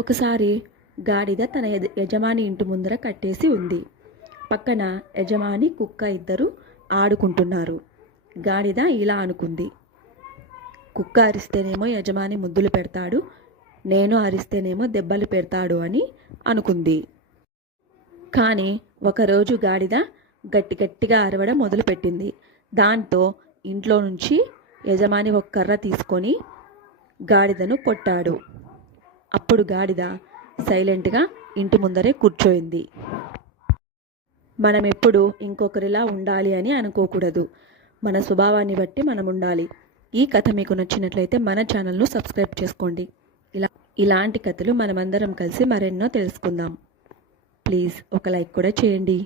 ఒకసారి గాడిద తన యజమాని ఇంటి ముందర కట్టేసి ఉంది. పక్కన యజమాని కుక్క ఇద్దరు ఆడుకుంటున్నారు. గాడిద ఇలా అనుకుంది, కుక్క అరిస్తేనేమో యజమాని ముద్దులు పెడతాడు, నేను అరిస్తేనేమో దెబ్బలు పెడతాడు అని అనుకుంది. కానీ ఒకరోజు గాడిద గట్టిగా అరవడం మొదలుపెట్టింది. దాంతో ఇంట్లో నుంచి యజమాని ఒక కర్ర తీసుకొని గాడిదను కొట్టాడు. అప్పుడు గాడిద సైలెంట్గా ఇంటి ముందరే కూర్చోయింది. మనం ఎప్పుడు ఇంకొకరిలా ఉండాలి అని అనుకోకూడదు. మన స్వభావాన్ని బట్టి మనం ఉండాలి. ఈ కథ మీకు నచ్చినట్లయితే మన ఛానల్ను సబ్స్క్రైబ్ చేసుకోండి. ఇలాంటి కథలు మనమందరం కలిసి మరెన్నో తెలుసుకుందాం. ప్లీజ్ ఒక లైక్ కూడా చేయండి.